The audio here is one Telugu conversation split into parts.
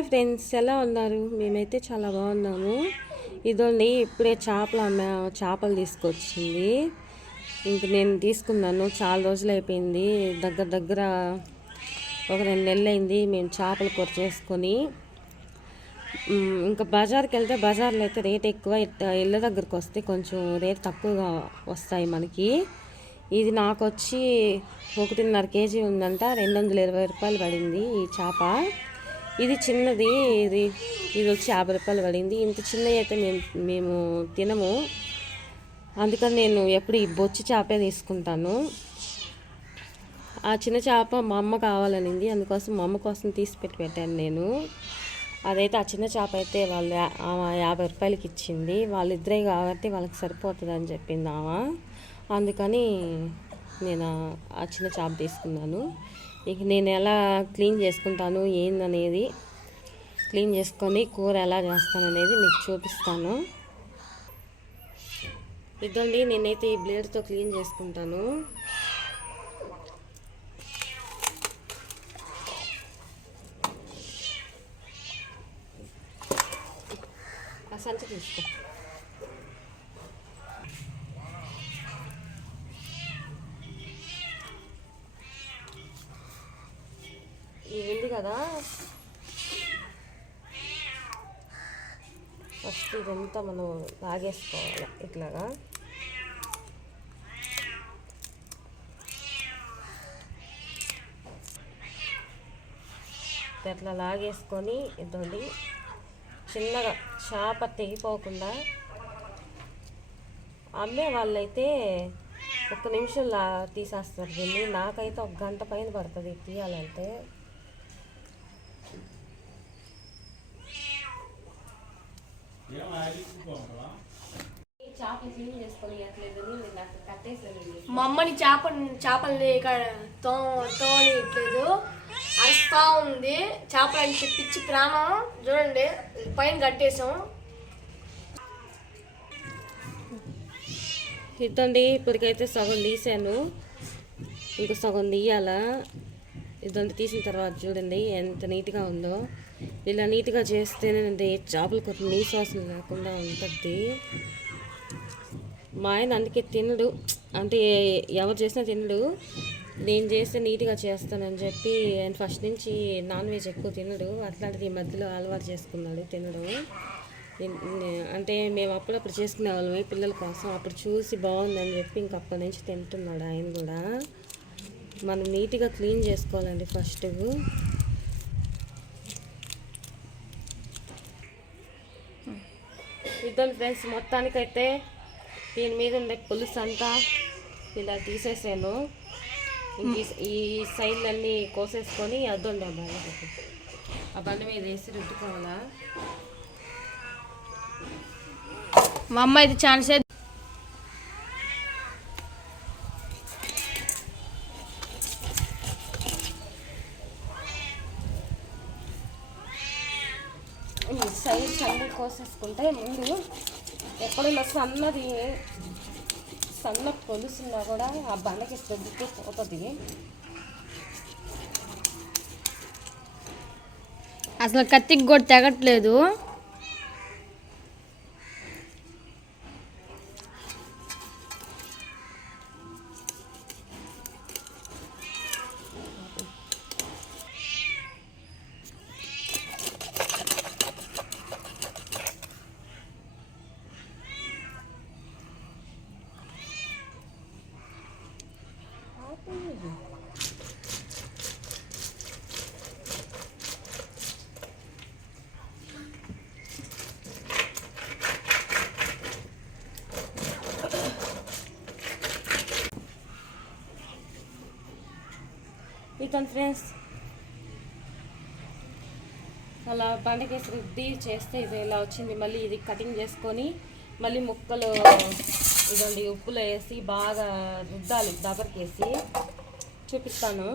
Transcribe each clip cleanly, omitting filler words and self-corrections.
హాయ్ ఫ్రెండ్స్, ఎలా ఉన్నారు? మేమైతే చాలా బాగున్నాము. ఇదండి ఇప్పుడే చేపలు తీసుకొచ్చింది. ఇంక నేను తీసుకున్నాను. చాలా రోజులు అయిపోయింది, దగ్గర ఒక 2 నెలలు అయింది మేము చేపల కూర చేసుకొని. ఇంకా బజార్కి వెళ్తే బజార్లో అయితే రేట్ ఎక్కువ, ఇళ్ళ దగ్గరకు వస్తే కొంచెం రేట్ తక్కువగా వస్తాయి మనకి. ఇది నాకు వచ్చి 1.5 కేజీ ఉందంట, 220 రూపాయలు పడింది ఈ చేప. ఇది చిన్నది, ఇది వచ్చి 50 రూపాయలు పడింది. ఇంత చిన్నవి అయితే మేము తినము, అందుకని నేను ఎప్పుడు ఈ బొచ్చి చేపే తీసుకుంటాను. ఆ చిన్న చేప మా అమ్మ కావాలనింది, అందుకోసం మా అమ్మ కోసం తీసి పెట్టాను నేను. అదైతే ఆ చిన్న చేప అయితే వాళ్ళు 50 రూపాయలకి ఇచ్చింది. వాళ్ళిద్దరే కాబట్టి వాళ్ళకి సరిపోతుంది అని చెప్పింది ఆమె. అందుకని నేను ఆ చిన్న చేప తీసుకున్నాను. ఇక నేను ఎలా క్లీన్ చేసుకుంటాను ఏందనేది, క్లీన్ చేసుకొని కూర ఎలా చేస్తాననేది మీకు చూపిస్తాను. ఇదండి, నేనైతే ఈ బ్లేడ్తో క్లీన్ చేసుకుంటాను. ఆ సంచి తీసుకో. ఇది ఉంది కదా, ఫస్ట్ ఇదంతా మనం లాగేసుకోవాలి ఇట్లాగా. ఇట్లా లాగేసుకొని ఇదండి చిన్నగా చేప తెగిపోకుండా. అమ్మే వాళ్ళైతే 1 నిమిషంలో తీసేస్తారు దీన్ని, నాకైతే 1 గంట పైన పడుతుంది తీయాలంటే. మా అమ్మని చేపలు తోనిట్లేదు, అరుస్తా ఉంది. చేపలు అని పిచ్చి ప్రాణం. చూడండి, పైన కట్టేసాం. ఇదండి, ఇప్పటికైతే సగం తీసాను, ఇంకో సగం తీయాలా. ఇదంతా తీసిన తర్వాత చూడండి ఎంత నీట్గా ఉందో. ఇలా నీట్గా చేస్తేనే చేపలు కొంచెం నీసు వాసన లేకుండా ఉంటుంది. మా ఆయన అందుకే తినడు, అంటే ఎవరు చేసినా తినడు. నేను చేస్తే నీట్గా చేస్తానని చెప్పి ఆయన ఫస్ట్ నుంచి నాన్ వెజ్ ఎక్కువ తినడు. అట్లాంటిది ఈ మధ్యలో అలవాటు చేసుకున్నాడు తినడం. అంటే మేము అప్పుడప్పుడు చేసుకునే వాళ్ళమే పిల్లల కోసం, అప్పుడు చూసి బాగుందని చెప్పి ఇంక అప్పటి నుంచి తింటున్నాడు ఆయన కూడా. మనం నీట్గా క్లీన్ చేసుకోవాలండి ఫస్ట్. ఇద్దరు ఫ్రెండ్స్, మొత్తానికైతే దీని మీద ఉండే పులుసు అంతా ఇలా తీసేసాను. ఇంక ఈ సైడ్లన్నీ కోసేసుకొని అద్దండి ఆ బండి మీద వేసి రుద్దుకోవాలా. మా అమ్మ అయితే ఛాన్స్ సైడ్స్ అన్నీ కోసేసుకుంటే ముందు ఎక్కడైనా సన్న పొలుసున్నా కూడా ఆ బండకి రుద్దుతూ పోతుంది. అసలు కత్తికి కూడా తెగట్లేదు. ఇతను ఫ్రెండ్స్ అలా బండకేసి రుద్ది చేస్తే ఇది ఇలా వచ్చింది. మళ్ళీ ఇది కటింగ్ చేసుకొని మళ్ళీ ముక్కలు ఇదండి ఉప్పులో వేసి బాగా రుద్దాలి దగ్గరకేసి. చూపిస్తాను.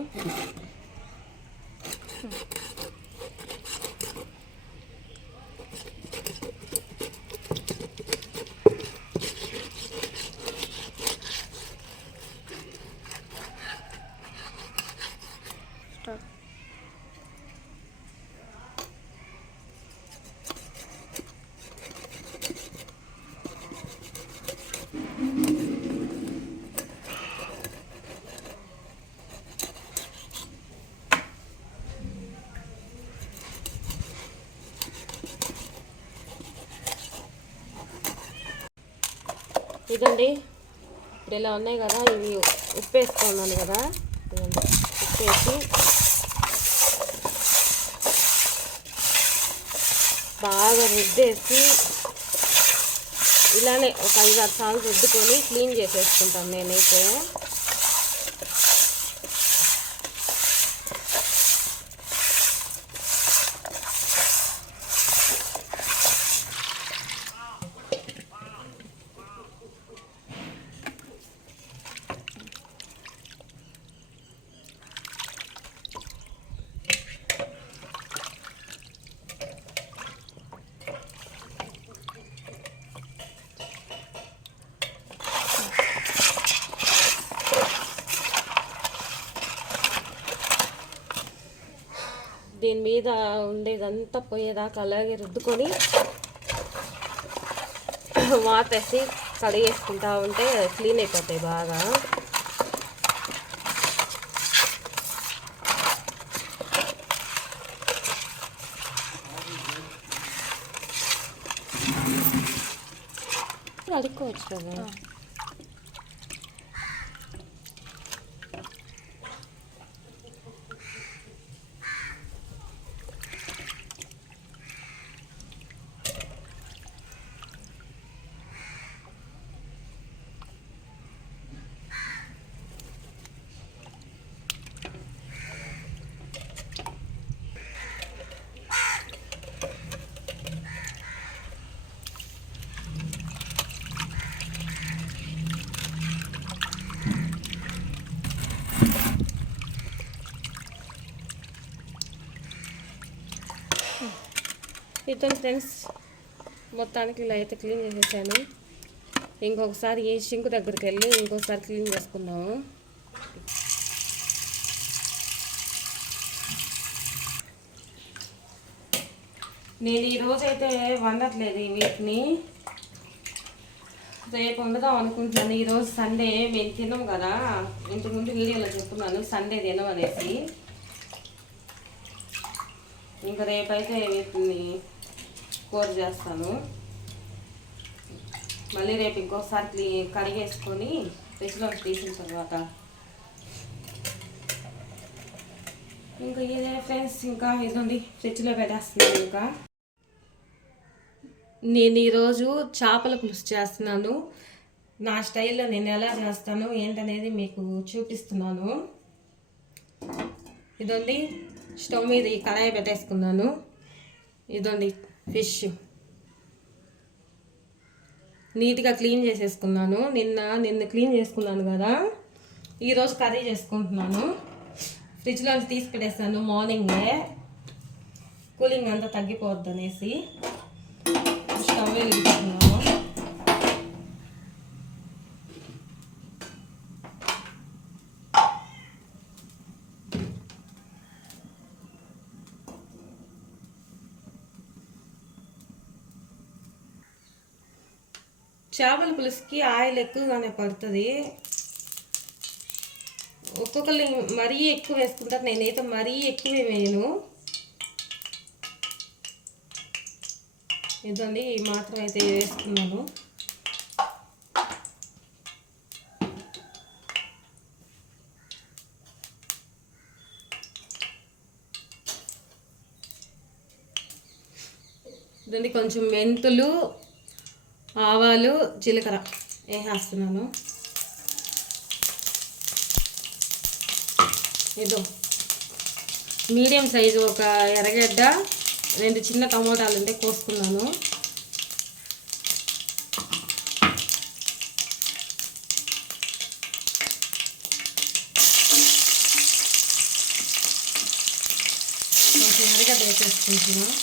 ఇదండి ఇప్పుడు ఇలా ఉన్నాయి కదా, ఇవి ఉప్పు వేసుకున్నాను కదా, ఇదండి ఉప్పు వేసి బాగా రుద్దేసి ఇలానే ఒక 5-6 సార్లు రుద్దుకొని క్లీన్ చేసేసుకుంటాను నేనైతే. దీని మీద ఉండేదంతా పోయేదాకా అలాగే రుద్దుకొని వాటేసి కడిగేసుకుంటా ఉంటే క్లీన్ అయిపోతాయి బాగా. అడుక్కోవచ్చు కదా. ఇతను ఫ్రెండ్స్ మొత్తానికి ఇలా అయితే క్లీన్ చేసేసాను. ఇంకొకసారి ఈ షింక్ దగ్గరికి వెళ్ళి ఇంకొకసారి క్లీన్ చేసుకుందాము. నేను ఈరోజైతే వండట్లేదు వీటిని, రేపు వండుదాం అనుకుంటున్నాను. ఈరోజు సండే, మేము తిన్నాం కదా, ఇంతకుముందు వీడియోలో చెప్తున్నాను సండే తినం అనేసి. ఇంకా రేపైతే వీటిని కూర చేస్తాను. మళ్ళీ రేపు ఇంకోసారి కడిగేసుకొని ఫ్రిడ్జ్లో తీసిన తర్వాత ఇంకా ఇదే ఫ్రెండ్స్, ఇంకా ఇదండి ఫ్రిడ్జ్లో పెట్టేస్తున్నాను. ఇంకా నేను ఈరోజు చేపల పులుసు చేస్తున్నాను. నా స్టైల్లో నేను ఎలా చేస్తాను ఏంటనేది మీకు చూపిస్తున్నాను. ఇదండి స్టవ్ మీద ఈ కడాయి పెట్టేసుకున్నాను. ఇదండి ఫిష్ నీట్గా క్లీన్ చేసేసుకున్నాను. నిన్న క్లీన్ చేసుకున్నాను కదా, ఈరోజు కర్రీ చేసుకుంటున్నాను. ఫ్రిడ్జ్లో తీసి పెట్టేస్తాను మార్నింగే, కూలింగ్ అంతా తగ్గిపోవద్దు అనేసి. స్టవ్ వెలిగిస్తున్నాను. చేపల పులుసుకి ఆయిల్ ఎక్కువగానే పడుతుంది. ఒక్కొక్కరు మరీ ఎక్కువ వేసుకుంటారు, నేనైతే మరీ ఎక్కువే వేయను. ఇదండి ఈ మాత్రం అయితే వేసుకున్నాను. ఇదండి కొంచెం మెంతులు, ఆవాలు, జీలకర్ర వేసేస్తున్నాను. ఇదో మీడియం సైజు ఒక ఎర్రగడ్డ, 2 చిన్న టమోటాలు ఉంటే కోసుకున్నాను. కొంచెం ఎర్రగడ్డ వేసేసుకుంటున్నాను.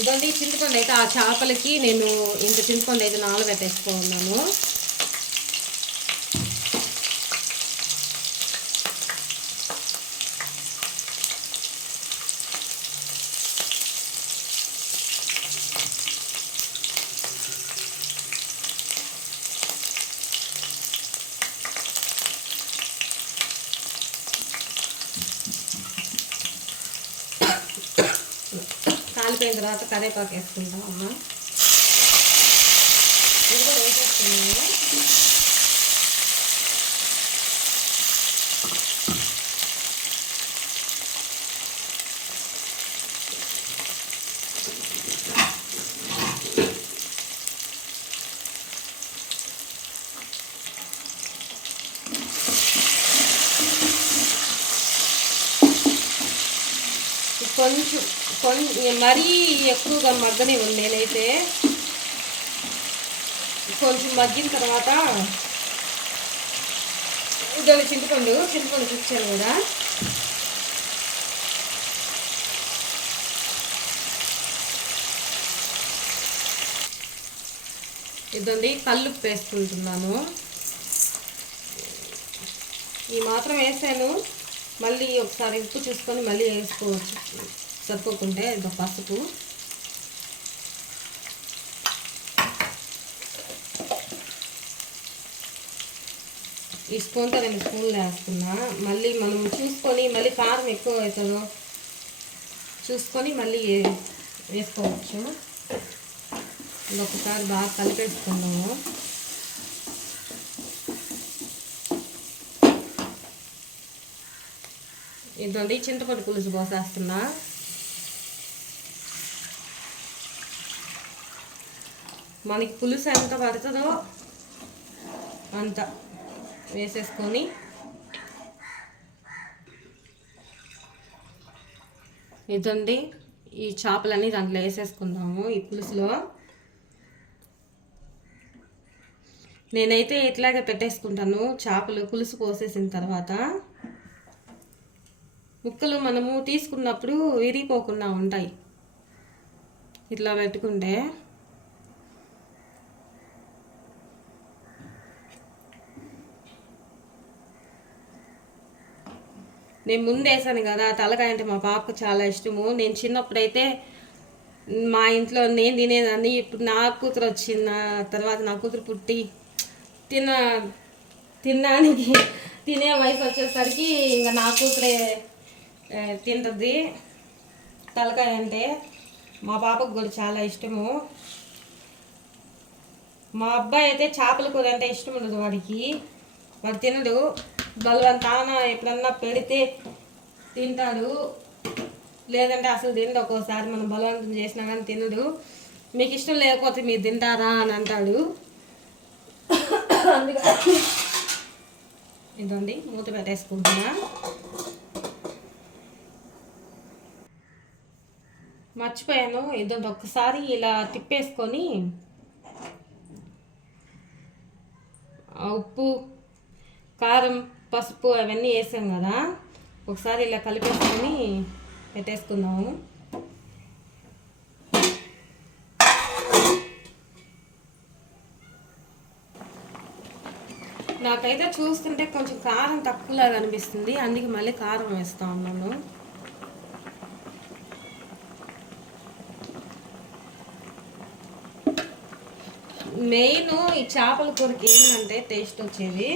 ఇదండి చింతపండు అయితే ఆ చేపలకి నేను ఇంత చింతపండు అయితే నానబెట్టేసుకున్నాను. కాలిపోయిన తర్వాత కరివేపాకు వేసుకుంటాం అమ్మ. ఇది కూడా వేసేసుకుంటాం. వేసుకున్నాము. కొంచెం మరీ ఎక్కువగా మగ్గనివ్వండి. నేనైతే కొంచెం మగ్గిన తర్వాత దాని చింతపండు చూపించాను కదా, ఇదండి కల్లుప్పు వేసుకుంటున్నాను. ఈ మాత్రం వేసాను. మళ్ళీ ఒకసారి ఉప్పు చూసుకొని మళ్ళీ వేసుకోవచ్చు సరిపోకుంటే. ఇంకా పసుపు, ఈ స్పూన్తో 2 స్పూన్లు వేస్తున్నా. మళ్ళీ మనం చూసుకొని మళ్ళీ కారం ఎక్కువ అవుతుందో చూసుకొని మళ్ళీ వేసుకోవచ్చు. ఇంకొకసారి బాగా కలిపేసుకుందాము. ఇదండి చింతపండు పులుసు పోసేస్తున్నా. మనకి పులుసు ఎంత పడుతుందో అంత వేసేసుకొని ఇదండి ఈ చేపలన్నీ దాంట్లో వేసేసుకుందాము. ఈ పులుసులో నేనైతే ఇట్లాగే పెట్టేసుకుంటాను. చేపలు పులుసు పోసేసిన తర్వాత ముక్కలు మనము తీసుకున్నప్పుడు విరిగిపోకుండా ఉంటాయి ఇట్లా పెట్టుకుంటే. నేను ముందు వేసాను కదా, తలకాయ అంటే మా పాపకు చాలా ఇష్టము. నేను చిన్నప్పుడైతే మా ఇంట్లో నేను తినేదాన్ని. ఇప్పుడు నా కూతురు వచ్చిన తర్వాత, నా కూతురు పుట్టి తినడానికి తినే వయసు వచ్చేసరికి ఇంకా నా కూతురే తింటుంది తలకాయ అంటే. మా పాపకు కూడా చాలా ఇష్టము. మా అబ్బాయి అయితే చేపల కూర అంటే ఇష్టం ఉండదు వాడికి. వాడు తినడు. బలవంతాన ఎప్పుడన్నా పెడితే తింటాడు, లేదంటే అసలు తినడు. ఒక్కోసారి మనం బలవంతం చేసినా కానీ తినడు. మీకు ఇష్టం లేకపోతే మీరు తింటారా అని అంటాడు. అందుకని ఇదండి మూత పెట్టేసుకుంటున్నా. మర్చిపోయాను, ఇదంతా ఒక్కసారి ఇలా తిప్పేసుకొని ఉప్పు, కారం, పసుపు అవన్నీ వేసాం కదా, ఒకసారి ఇలా కలిపేసుకొని పెట్టేసుకుందాము. నాకైతే చూస్తుంటే కొంచెం కారం తక్కువలాగా అనిపిస్తుంది, అందుకే మళ్ళీ కారం వేస్తా ఉన్నాను. మెయిన్ ఈ చేపల కూరకి ఏంటంటే టేస్ట్ వచ్చేది,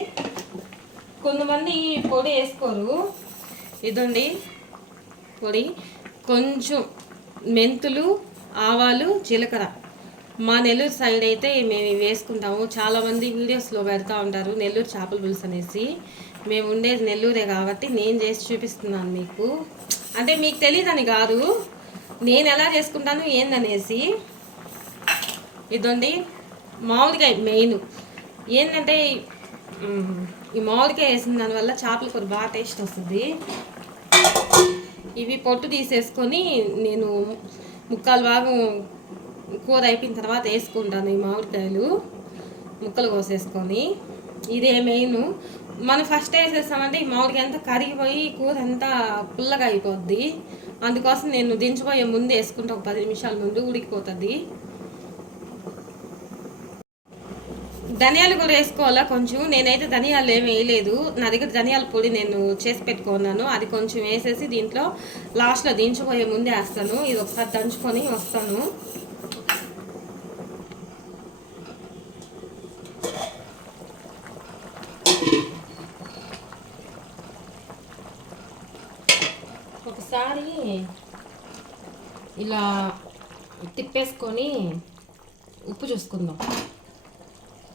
కొంతమంది పొడి వేసుకోరు. ఇదండి పొడి, కొంచెం మెంతులు, ఆవాలు, జీలకర్ర. మా నెల్లూరు సైడ్ అయితే మేము వేసుకుంటాము. చాలామంది వీడియోస్లో పెడతా ఉంటారు నెల్లూరు చేపల పులుసు అనేసి. మేము ఉండేది నెల్లూరే కాబట్టి నేను చేసి చూపిస్తున్నాను మీకు. అంటే మీకు తెలియదని కాదు, నేను ఎలా చేసుకుంటాను ఏందనేసి. ఇదండి మామిడికాయ మెయిన్ ఏంటంటే, ఈ మామిడికాయ వేసిన దానివల్ల చేపల కూర బాగా టేస్ట్ వస్తుంది. ఇవి పొట్టు తీసేసుకొని నేను ముక్కలు భాగం కూర అయిపోయిన తర్వాత వేసుకుంటాను. ఈ మామిడికాయలు ముక్కలు కోసేసుకొని, ఇదే మెయిన్. మనం ఫస్ట్ వేసేస్తామంటే ఈ మామిడికాయ అంతా కరిగిపోయి కూర అంతా పుల్లగా అయిపోద్ది. అందుకోసం నేను దించిపోయే ముందు వేసుకుంటే ఒక 10 నిమిషాల ముందు ఉడికిపోతుంది. ధనియాలు కూడా వేసుకోవాలా కొంచెం. నేనైతే ధనియాలు ఏమి వేయలేదు, నా దగ్గర ధనియాల పొడి నేను చేసి పెట్టుకున్నాను. అది కొంచెం వేసేసి దీంట్లో లాస్ట్లో దించిపోయే ముందే వేస్తాను. ఇది ఒకసారి దంచుకొని వస్తాను. ఒకసారి ఇలా తిప్పేసుకొని ఉప్పు చూసుకుందాం.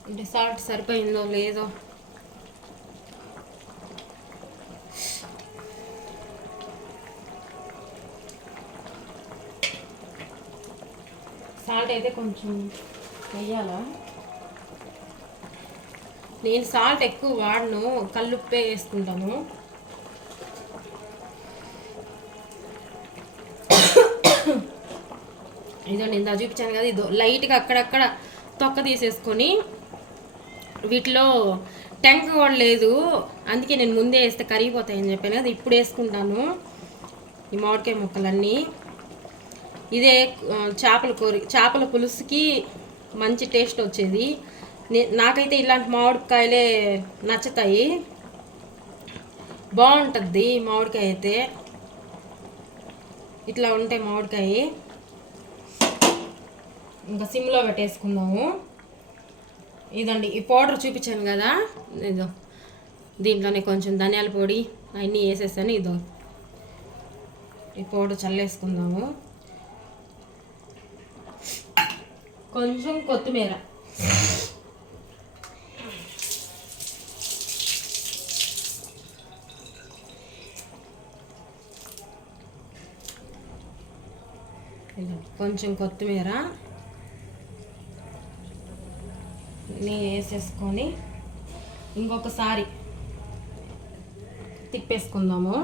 అంటే సాల్ట్ సరిపోయిందో లేదో. సాల్ట్ అయితే కొంచెం వేయాలా. నేను సాల్ట్ ఎక్కువ వాడను, కల్లుప్పే వేసుకుంటాను. ఇదో నేను చూపించాను కదా, ఇదో లైట్గా అక్కడక్కడ తొక్క తీసేసుకొని, వీటిలో టెంక కూడా లేదు అందుకే నేను ముందే వేస్తే కరిగిపోతాయని చెప్పాను కదా, ఇప్పుడు వేసుకుంటాను ఈ మామిడికాయ ముక్కలన్నీ. ఇదే చేపల పులుసుకి మంచి టేస్ట్ వచ్చేది. నాకైతే ఇలాంటి మామిడికాయలే నచ్చుతాయి, బాగుంటుంది మామిడికాయ అయితే. ఇట్లా ఉంటాయి మామిడికాయ. ఇంకా సిమ్లో పెట్టేసుకుందాము. ఇదండి ఈ పౌడర్ చూపించాను కదా, ఇదో దీంట్లోనే కొంచెం ధనియాల పొడి అవన్నీ వేసేసాను. ఇదో ఈ పౌడర్ చల్లేసుకుందాము. కొంచెం కొత్తిమీర, కొంచెం కొత్తిమీర వేసేసుకొని ఇంకొకసారి తిప్పేసుకుందాము.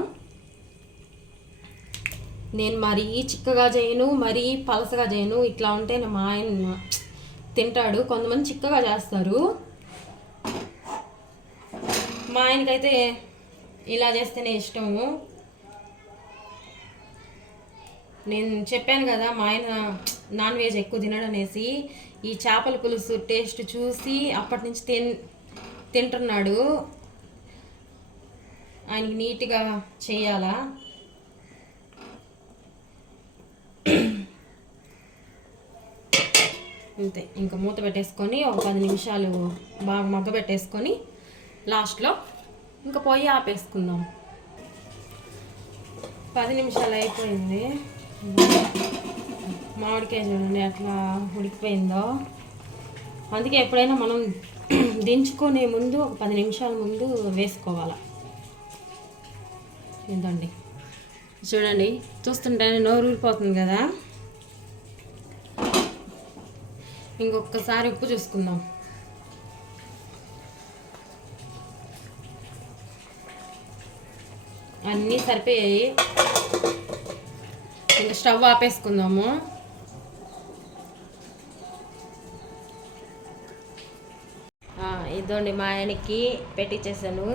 నేను మరీ చిక్కగా చేయను, మరీ పలసగా చేయను. ఇట్లా ఉంటే మా ఆయన తింటాడు. కొంతమంది చిక్కగా చేస్తారు, మా ఆయనకైతే ఇలా చేస్తేనే ఇష్టము. నేను చెప్పాను కదా మా ఆయన నాన్ వెజ్ ఎక్కువ తినడనేసి. ఈ చేపల పులుసు టేస్ట్ చూసి అప్పటి నుంచి తింటున్నాడు. ఆయనకి నీట్గా చేయాలా. అంతే, ఇంకా మూత పెట్టేసుకొని ఒక 10 నిమిషాలు బాగా మగ్గ పెట్టేసుకొని లాస్ట్లో ఇంకా పొయ్యి ఆపేసుకుందాం. 10 నిమిషాలు అయిపోయింది. మామిడికాయ చూడండి అట్లా ఉడికిపోయిందో. అందుకే ఎప్పుడైనా మనం దించుకునే ముందు ఒక 10 నిమిషాల ముందు వేసుకోవాలి. ఇదండి చూడండి, చూస్తుంటేనే నోరు ఊరిపోతుంది కదా. ఇంకొకసారి ఉప్పు చూసుకుందాం. అన్నీ సరిపోయాయి. ఇంకా స్టవ్ ఆపేసుకుందాము. ఇదండి మా ఆయనకి పెట్టించేసాను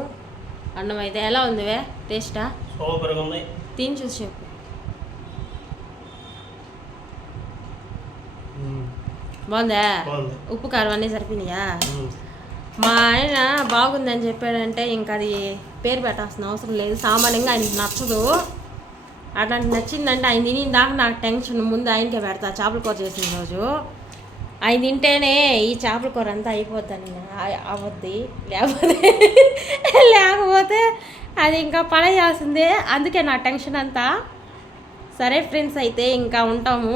అన్నం అయితే. ఎలా ఉందివే టేస్టా? సూపర్గా ఉంది. తిని చూసి చెప్పు. బాగుందా? ఉప్పు కారం అన్నీ సరిపోయినాయా? మా ఆయన బాగుందని చెప్పాడంటే ఇంకా అది పేరు పెట్టాల్సిన అవసరం లేదు. సామాన్యంగా ఆయనకి నచ్చదు. అట్లాంటి నచ్చిందంటే ఆయన తిని దాకా నాకు టెన్షన్. ముందు ఆయనకే పెడతా. చేపల కూర చేసిన రోజు ఆయన తింటేనే ఈ చేపల కూర అంతా అయిపోద్దని అవద్ది, లేకపోతే అది ఇంకా పడేయాల్సిందే. అందుకే నా టెన్షన్ అంతా. సరే ఫ్రెండ్స్, అయితే ఇంకా ఉంటాము.